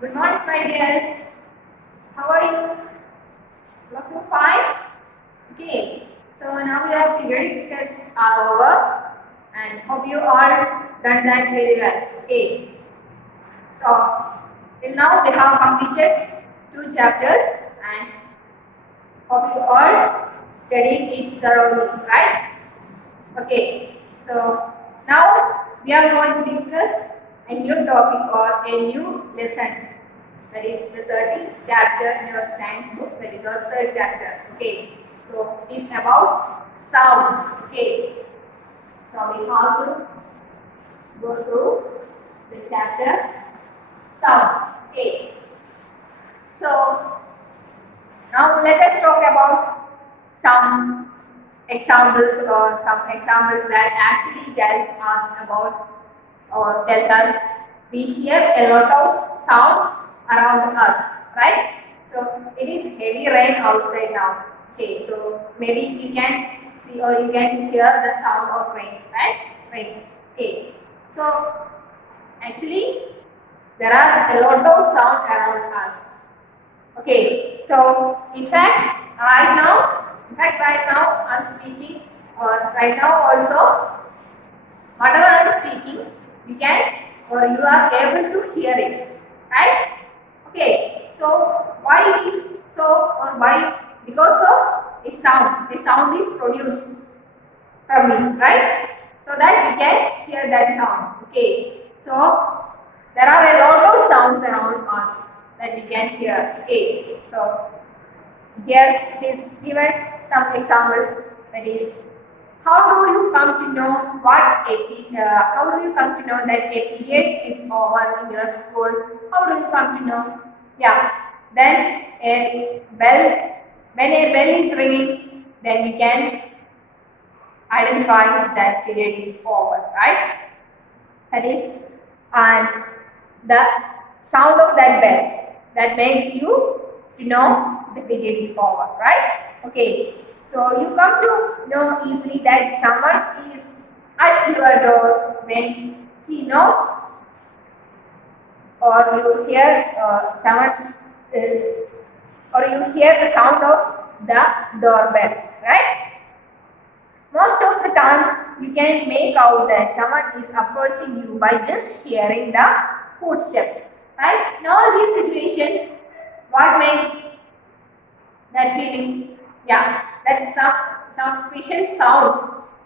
Good morning, my dears. How are you? All of you fine? Okay. So now your periodic tests are over, and hope you all done that very well. Okay. So till now we have completed two chapters, and hope you all studied it thoroughly, right? Okay. So now we are going to discuss a new topic or a new lesson. That is the 13th chapter in your science book. That is our third chapter. Okay. So it's about sound. Okay. So we have to go through the chapter sound. Okay. So now let us talk about some examples or some examples that actually tells us about or tells us we hear a lot of sounds around us, right? So it is heavy rain outside now. Okay, so maybe you can see or you can hear the sound of rain, right? Rain. Okay. So actually there are a lot of sound around us. Okay, so right now I'm speaking, or right now also, whatever I'm speaking, you can or you are able to hear it, right? Okay, so why it is so or why? Because of a sound is produced from me, right? So that we can hear that sound. Okay, so there are a lot of sounds around us that we can hear. Okay, so here it is given some examples. That is, how do you come to know how do you come to know that a period is over in your school? How do you come to know? Yeah, then a bell when a bell is ringing, then you can identify that period is over, right? That is, and the sound of that bell that makes you to know the period is over, right? Okay, so you come to know easily that someone is at your door when he knocks, or you hear or you hear the sound of the doorbell, right? Most of the times, you can make out that someone is approaching you by just hearing the footsteps. Right? In all these situations, what makes that feeling? Yeah, that some special sounds,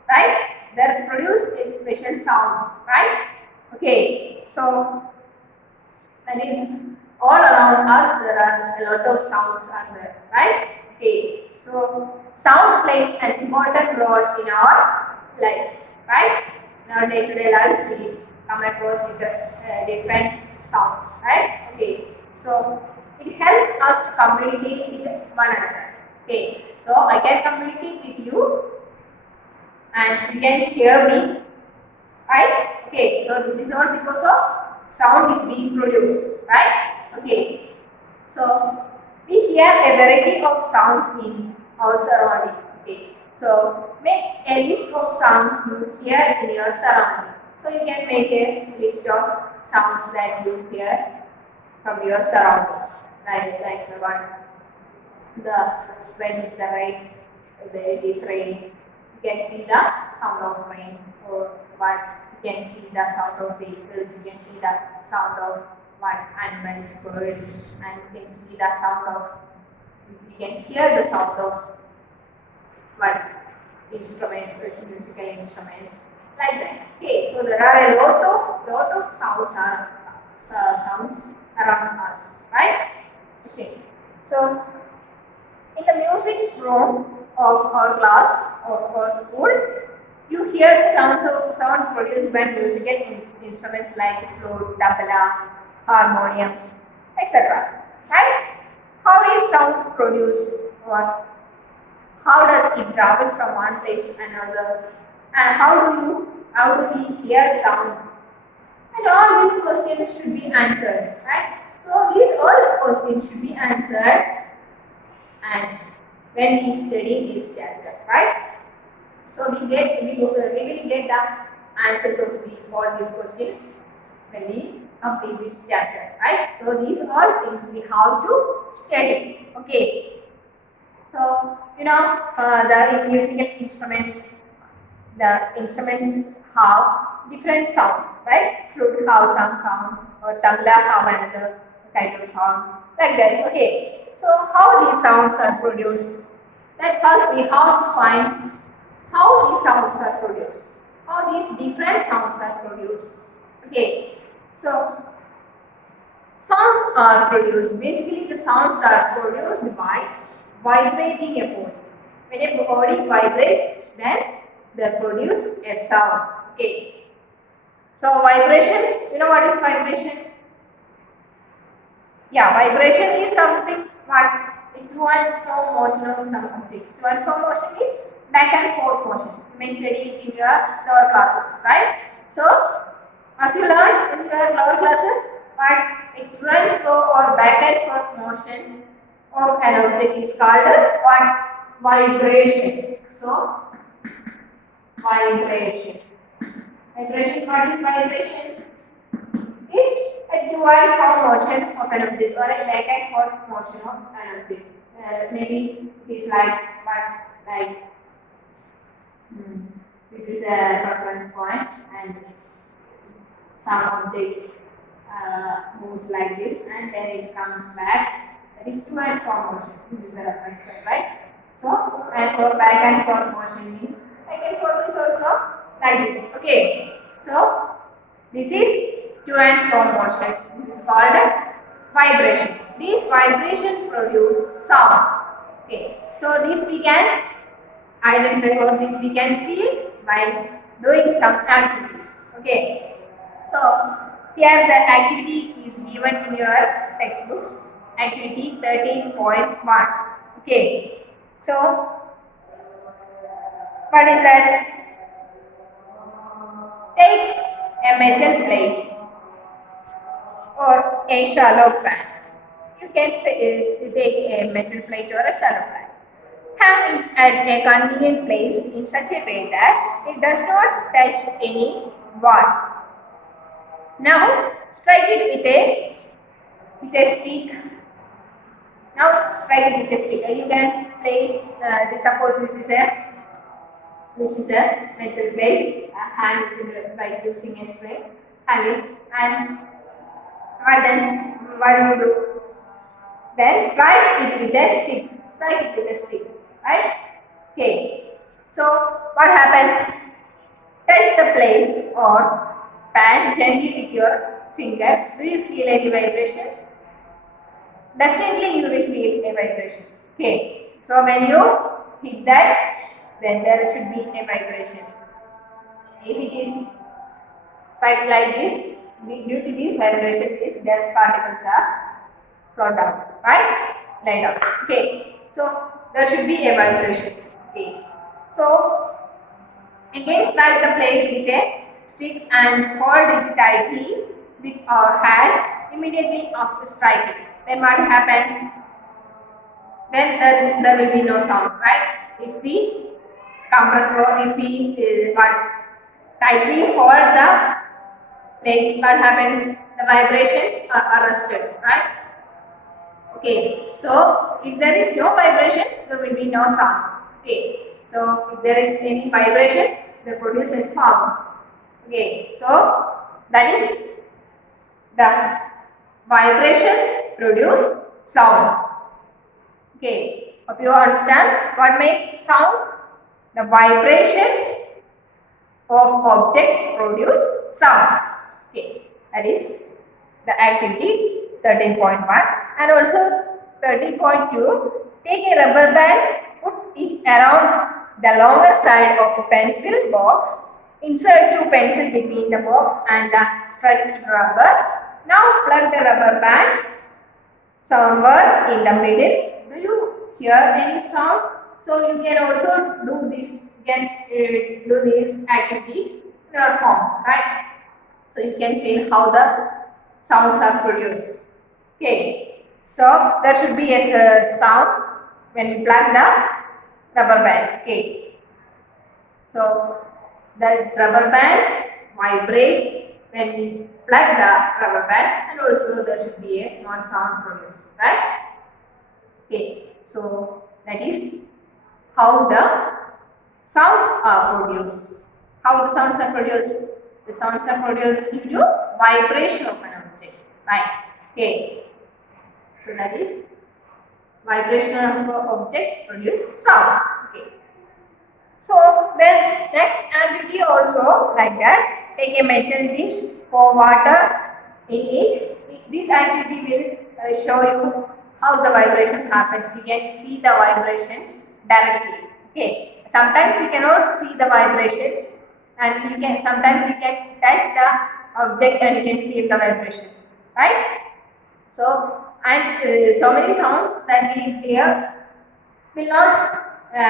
right? That produce a special sounds, right? Okay, so that is all around us. There are a lot of sounds are there, right? Okay, so sound plays an important role in our lives, right? In our day-to-day lives, we come across different sounds, right? Okay, so it helps us to communicate with one another. Okay, so I can communicate with you and you can hear me, right? Okay, so this is all because of sound is being produced, right? Okay, so we hear a variety of sound in our surrounding. Okay, so make a list of sounds you hear in your surrounding. So you can make a list of sounds that you hear from your surroundings, like the one the when the rain it is raining, you can see the sound of rain, or what you can see the sound of vehicles, you can see the sound of what animals, birds, and you can see the sound of you can hear the sound of what instruments, musical instruments, like that. Okay, so there are a lot of sounds around us, right? Okay, so in the music room of our class of our school, you hear the sound produced by musical instruments like flute, tabla, harmonium, etc. Right? How is sound produced, or how does it travel from one place to another? And how do we hear sound? And all these questions should be answered, right? So these all questions should be answered and when we study this chapter, right? So we will get the answers of all these questions when we complete this chapter, right? So these all things we have to study. Okay. So the musical instruments, the instruments have different sounds, right? Flute have some sound, or tabla have another kind of sound, like that. Okay. So how these sounds are produced? That first we have to find how these sounds are produced, how these different sounds are produced. Okay. So sounds are produced. Basically, the sounds are produced by vibrating a body. When a body vibrates, then they produce a sound. Okay. So vibration, you know what is vibration? Yeah, vibration is something what to and from motion of some objects. To and from motion is back and forth motion. You may study it in your lower classes, right? So, as you learn in your lower classes, but a to and fro or back and forth motion of an object is called what? Vibration. So, vibration. Vibration, what is vibration? Is a to and from motion of an object or a back and forth motion of an object. Maybe it is like this is a reference point and some object moves like this and then it comes back. That is to and from motion. This is the reference point, right? So, and for back and forth motion means back and forth is also like this. Okay. So, this is to and from motion. This is called vibration. These vibration produce sound. Okay. So, this we can identify or this we can feel by doing some activities. Okay. So, here the activity is given in your textbooks. Activity 13.1. Okay. So, what is that? Take a metal plate or a shallow pan. You can say, take a metal plate or a shallow pan. Hang it at a convenient place in such a way that it does not touch any wall. Now strike it with a stick. Now strike it with a stick. You can place. Suppose this is a metal plate. Hang it by using a spring. Hang it and what do you do? Then strike it with a stick. Strike it with a stick. Right? Okay. So what happens? Touch the plate or pan gently with your finger. Do you feel any vibration? Definitely you will feel a vibration. Okay. So when you hit that, then there should be a vibration. If it is spiked like this, due to this vibration, these dust particles are brought down, right? Lie down. Okay. So there should be a vibration. Okay. So again strike the plate with a stick and hold it tightly with our hand immediately after striking. Then what happened? Then there will be no sound, right? If we compress or if we tightly hold the plate, what happens? The vibrations are arrested, right? Okay. So if there is no vibration, there will be no sound. Okay. So if there is any vibration, they produce a sound. Okay. So that is the vibration produce sound. Okay. Hope you understand what makes sound? The vibration of objects produce sound. Okay. That is the activity 13.1 and also 13.2. Take a rubber band, put it around the longer side of a pencil box. Insert two pencils between the box and the stretched rubber. Now plug the rubber band somewhere in the middle. Do you hear any sound? So you can also do this. You can do this activity in your homes, right? So you can feel how the sounds are produced. Okay. So there should be a sound when we plug the rubber band. Okay. So the rubber band vibrates when we plug the rubber band, and also there should be a small sound produced, right? Okay, so that is how the sounds are produced. How the sounds are produced? The sounds are produced due to vibration of an object, right? Okay, so that is vibration of an object produce sound. Okay. So then next activity also like that. Take a metal dish, pour water in it. This activity will show you how the vibration happens. You can see the vibrations directly. Okay. Sometimes you cannot see the vibrations, and you can sometimes you can touch the object and you can feel the vibration. Right? So and so many sounds that we hear will not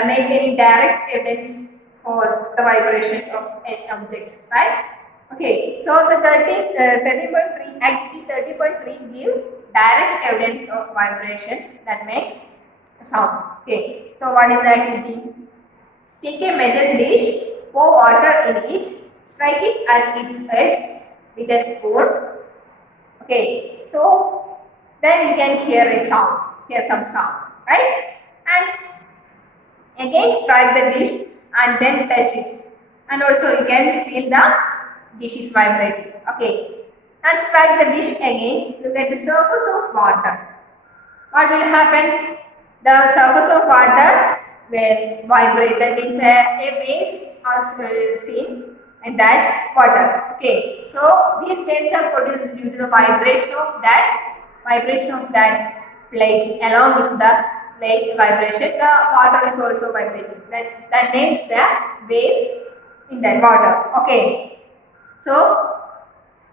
make any direct evidence for the vibrations of objects, right? Okay, so the 13.3 activity 30.3 give direct evidence of vibration that makes a sound. Okay, so what is the activity? Take a metal dish, pour water in it, strike it at its edge with a spoon. Okay, so then you can hear some sound, right? And again strike the dish and then touch it, and also you can feel the dish is vibrating. Okay, and strike the dish again. Look at the surface of water. What will happen? The surface of water will vibrate. That means a waves are seen in that water. Okay, so these waves are produced due to the vibration of that plate. Along with the plate vibration, the water is also vibrating. That makes the waves in that water. Okay, so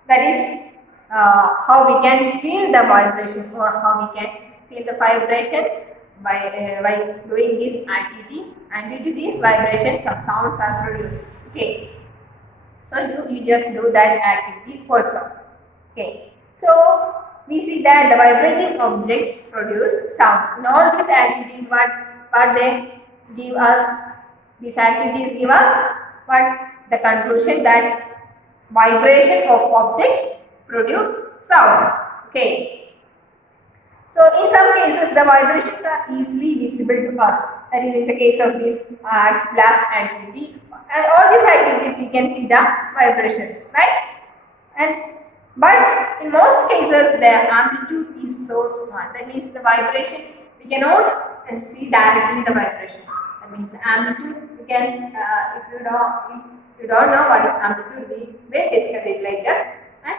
that is how we can feel the vibration, or how we can feel the vibration by doing this activity, and due to this vibration some sounds are produced. Okay, so you just do that activity also. Okay, so we see that the vibrating objects produce sounds. In all these activities, what they give us, these activities give us what the conclusion that vibration of object produce sound. Okay. So in some cases the vibrations are easily visible to us. That is in the case of this last activity. And all these activities we can see the vibrations, right? And but in most cases the amplitude is so small. That means the vibration we cannot see directly the vibration. That means the amplitude we can if you don't know what is amplitude, we will discuss it later. And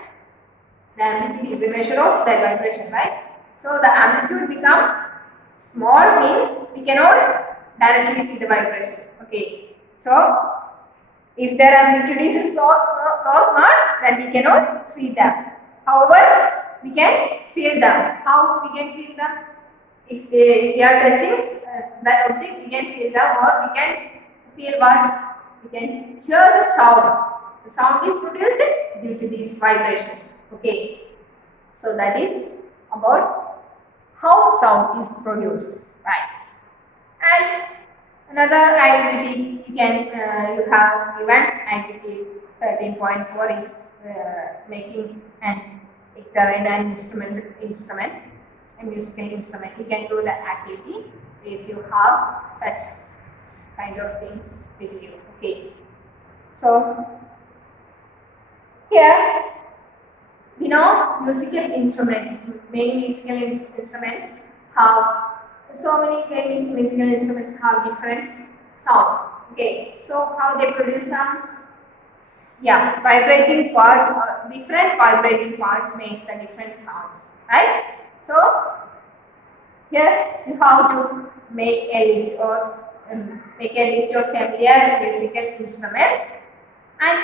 the amplitude is a measure of the vibration, right? So the amplitude become small means we cannot directly see the vibration. Okay. So if their amplitude is so small, then we cannot see them. However, we can feel them. How we can feel them? If we are touching that object, we can feel them, or we can feel what? We can hear the sound. The sound is produced due to these vibrations. Okay. So that is about how sound is produced, right? And another activity you have given activity 13.4 is making an instrument, a musical instrument. You can do the activity if you have such kind of things with you. Okay. So here we know musical instruments. Many musical instruments have musical instruments have different sounds. Okay, so how they produce sounds? Yeah, vibrating parts, different vibrating parts makes the different sounds, right? So here you have to make a list, or make a list of familiar musical instruments, and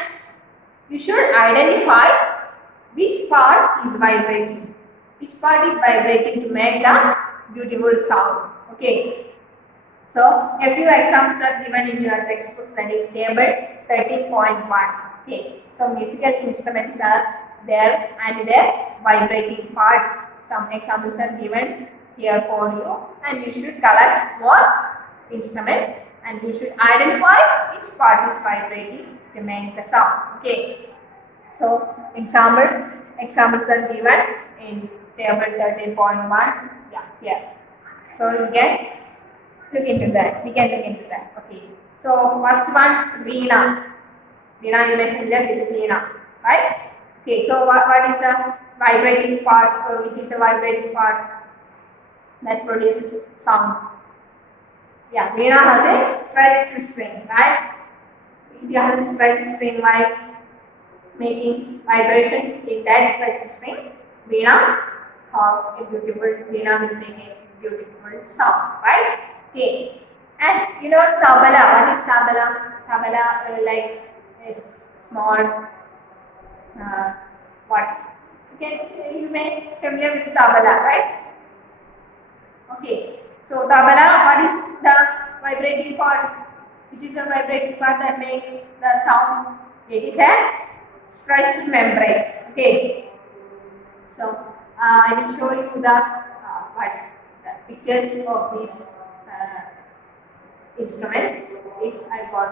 you should identify which part is vibrating. Which part is vibrating to make the beautiful sound. Okay. So a few examples are given in your textbook, that is table 13.1. Okay. So musical instruments are there and their vibrating parts. Some examples are given here for you, and you should collect more instruments and you should identify which part is vibrating to make the sound. Okay. So examples are given in table 13.1. Yeah, here. So you can look into that. We can look into that. Okay. So first one, Veena. Veena, you may familiar with Veena, right? Okay. So what is the vibrating part? Which is the vibrating part that produces sound? Yeah, Veena has a stretch string, right? It has a stretch string while making vibrations in that stretch string. Veena have a beautiful, Veena will make a beautiful sound, right? Okay. And you know tabla, what is tabla? Tabla like a small what? You may familiar with tabla, right? Okay. So tabla, what is the vibrating part? Which is the vibrating part that makes the sound? It is a stretched membrane. Okay. So I will show you the the pictures of these instruments. If I got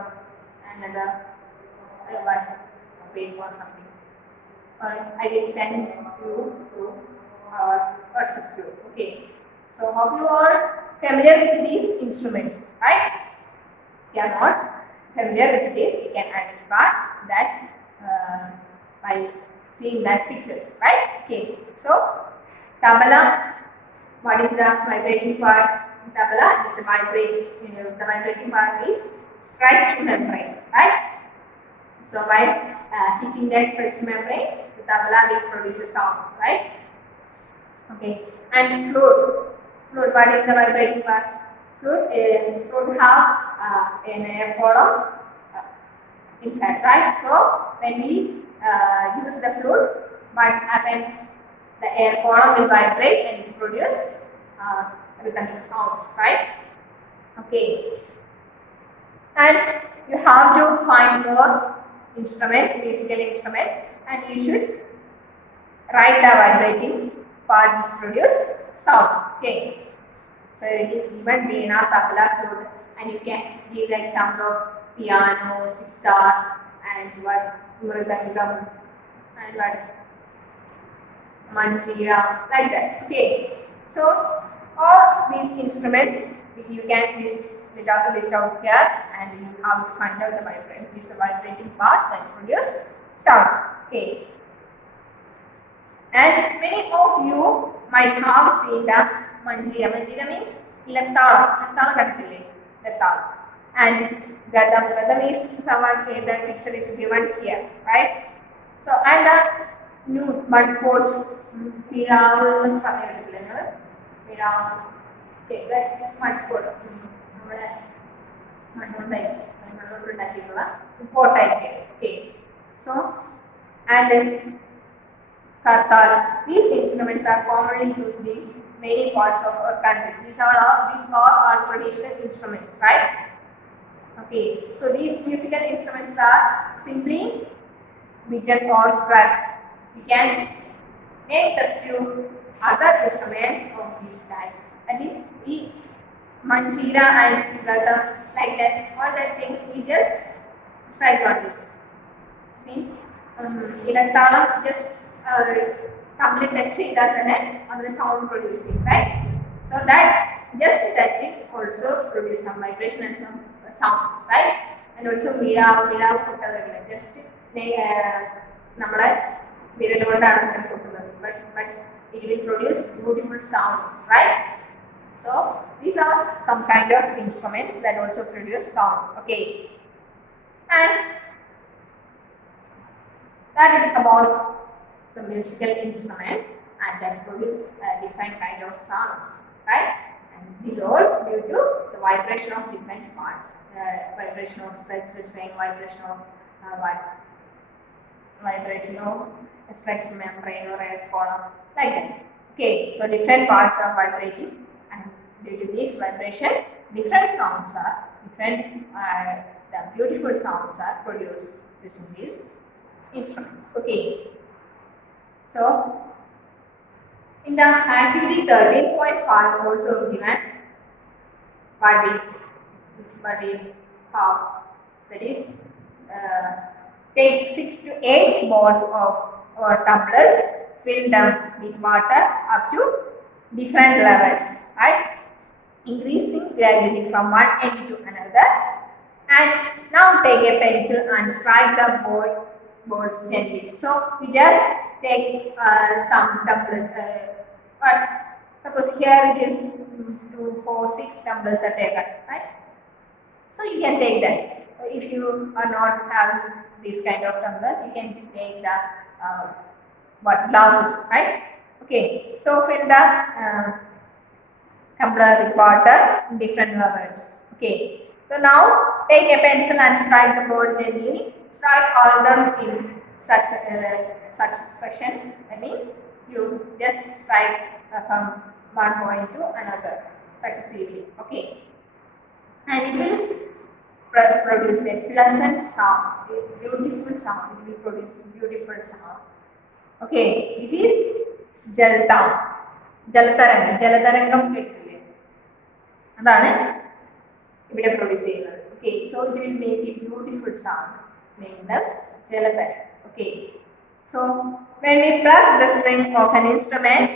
another paper or something, I will send you to our WhatsApp group. Okay. So hope you are familiar with these instruments, right? If you are not familiar with this, you can identify that by seeing that pictures, right? Okay. So tabla, what is the vibrating part? Tabla is the vibrating part is stretched membrane, right? So by hitting that stretched membrane, the tabla will produce a sound, right? Okay. And flute. Flute, what is the vibrating part? Flute have an air column inside, right? So when we use the flute, what happens? The air column will vibrate and it produce rhythmic sounds, right? Okay. And you have to find more instruments, musical instruments, and you should write the vibrating part which produce sound. Okay. So it is given veena, tabla, flute, and you can give the example of piano, sitar, and what mridangam, and what manjira, like that. Okay. So all these instruments you can list out here, and you have to find out the vibrating, which is the vibrating part that produce sound. Okay. And many of you might have seen the manjira. Manjira means Latala. Latala kadile. Latala. And Gadam. Gadam is someone here, the picture is given here, right? So, and the new mud pots, Mirav, Mirav. Okay, that is mud pot. Pot okay. So, and then Kartal. These instruments are commonly used in many parts of our country. These are our traditional instruments, right? Okay. So these musical instruments are simply beaten or struck. We can name the few other instruments of these types. That is, we manjira and gadam, like that. All that things we just strike on this. Means ilantalam just complete touch ചെയ്താൽ തന്നെ അതിന് sound producing, right? So that just touching also produce some vibration and some sounds, right? And also mirav കൊട്ടതല്ല just നമ്മളെ വിരൽ കൊണ്ടാണ് കൊട്ടുന്നത്, but it will produce beautiful sounds, right? So these are some kind of instruments that also produce sound. Okay. And that is about the musical instruments and that produce different kind of sounds, right? And these are due to the vibration of different parts, vibration of stretched string, vibration of vibration of stretched membrane or air column, like that. Okay, so different parts are vibrating, and due to this vibration, different sounds are the beautiful sounds are produced using these instruments. Okay. So in the activity 13.5 also given what we have, that is take 6 to 8 balls of or tumblers, fill them with water up to different levels, right? Increasing gradually from one end to another. And now take a pencil and strike the balls gently. So we just take some tumblers. But suppose here it is 2, 4, 6 tumblers are taken, right? So you can take that. If you are not having this kind of tumblers, you can take the glasses, right? Okay. So fill the tumbler with water in different levels. Okay. So now take a pencil and strike the board gently. Strike all them in such section. That means you just strike from one point to another successively. Okay. And it will produce a pleasant sound, a beautiful sound. It will produce a beautiful sound. Okay, this is Jaltam. Jalatarangam കേട്ടിട്ടില്ലേ? അതാണ് ഇവിടെ produce ചെയ്യുന്നത്. Okay, so it will make a beautiful sound named as Jalatarang. Okay, so when we plug the string of an instrument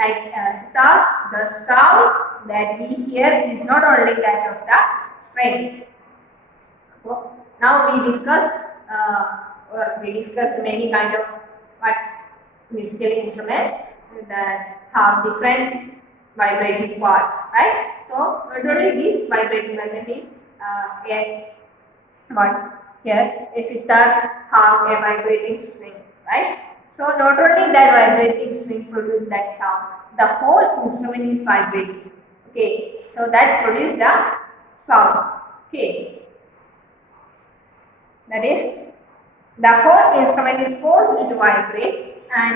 like sitar, the sound that we hear is not only that of the string. So now we discussed many kind of musical instruments that have different vibrating parts, right? So not only this vibrating means here a sitar have a vibrating string, right? So not only that vibrating string produce that sound, the whole instrument is vibrating. Okay, so that produce the sound. Okay, that is the whole instrument is forced to vibrate, and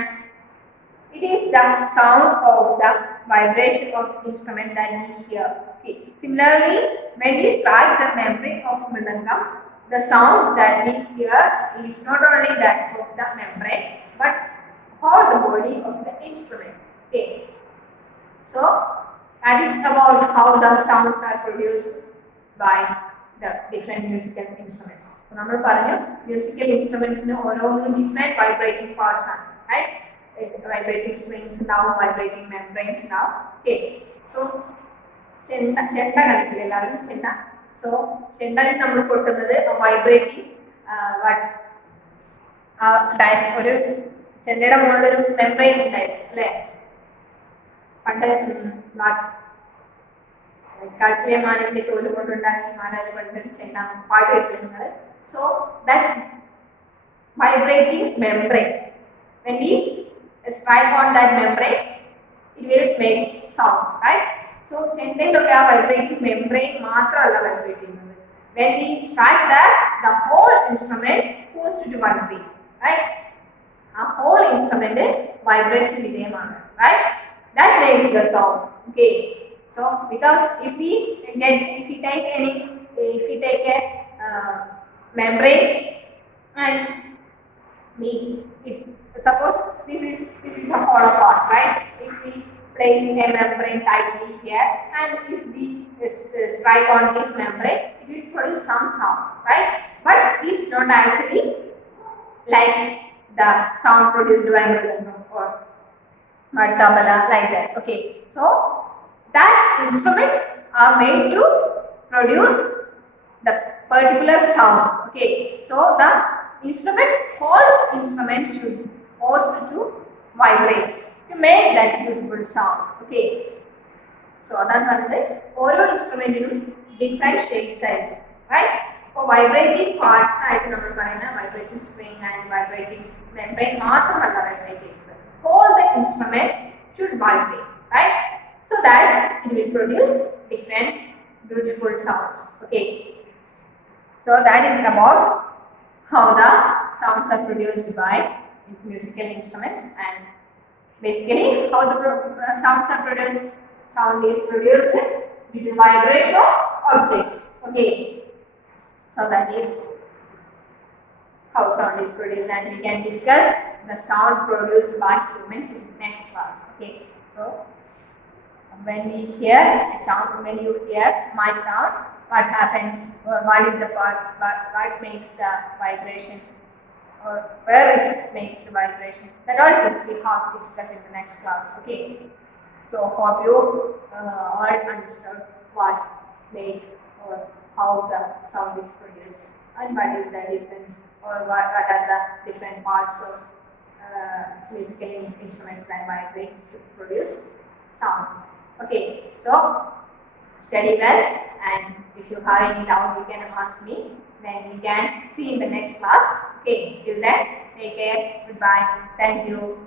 it is the sound of the vibration of instrument that we hear. Okay. Similarly, when we strike the membrane of mridangam, the sound that we hear is not only that of the membrane but all the body of the instrument. Okay. So that is about how the sounds are produced by the different musical instruments. നമ്മൾ പറഞ്ഞു musical ഇൻസ്ട്രുമെന്റ്സിന് ഓരോന്നിനും different vibrating parts ആണ്, right? Vibrating strings now, vibrating membranes now. Okay, so chenda കണ്ടിട്ടില്ലേ എല്ലാവരും? ചെണ്ട. So ചെണ്ടയിൽ നമ്മൾ കൊടുക്കുന്നത് vibrating ഒരു ചെണ്ടയുടെ മുകളിൽ ഒരു മെംബ്രെയിൻ ഉണ്ടായിരുന്നു അല്ലേ? പണ്ട് കാട്ടിലെ മാനിന്റെ തോല് കൊണ്ടുണ്ടാക്കി മാനാര് പണ്ടൊരു ചെണ്ട പാട്ട് കേട്ടില്ലേ നിങ്ങൾ? So that vibrating membrane, when we strike on that membrane, it will make sound, right? So ചെണ്ടയിലൊക്കെ ആ vibrating membrane മാത്രമല്ല vibrate ചെയ്യുന്നത്. When we strike that, the whole instrument goes to vibrate, right? A whole instrument vibration വിധേയമാണ്, right? That makes the sound. Okay, so because if we take a membrane and if suppose this is a hollow part, right? If we place a membrane tightly here and if we strike on this membrane, it will produce some sound, right? But it's not actually like the sound produced by mridangam or tabla, like that. Okay, so that instruments are made to produce the particular sound. Okay, so the whole instrument should be forced to vibrate to make that beautiful sound. Okay, so അതാണ് പറഞ്ഞത് ഓരോ ഇൻസ്ട്രുമെന്റിനും different shapes ആയിരിക്കും, right? അപ്പോൾ vibrating parts ആയിട്ട് നമ്മൾ പറയുന്ന vibrating spring and vibrating membrane മാത്രമല്ല vibrate ചെയ്യുന്നത്. All the instrument should vibrate, right? So that it will produce different beautiful sounds. Okay, so that is about how the sounds are produced by musical instruments, and basically how the sounds are produced. Sound is produced with the vibration of objects. Okay, so that is how sound is produced, and we can discuss the sound produced by humans in next class. Okay, so when we hear a sound, when you hear my sound, what happens? What is the part? What makes the vibration or where it makes the vibration. That all things we have to discuss in the next class. Okay. So hope you all understood what make or how the sound is produced and what is the difference or what are the different parts of musical instruments that vibrates to produce sound. Okay, so study well, and if you have any doubt you can ask me. Then we can see in the next class. Okay, till then, take care, goodbye, thank you.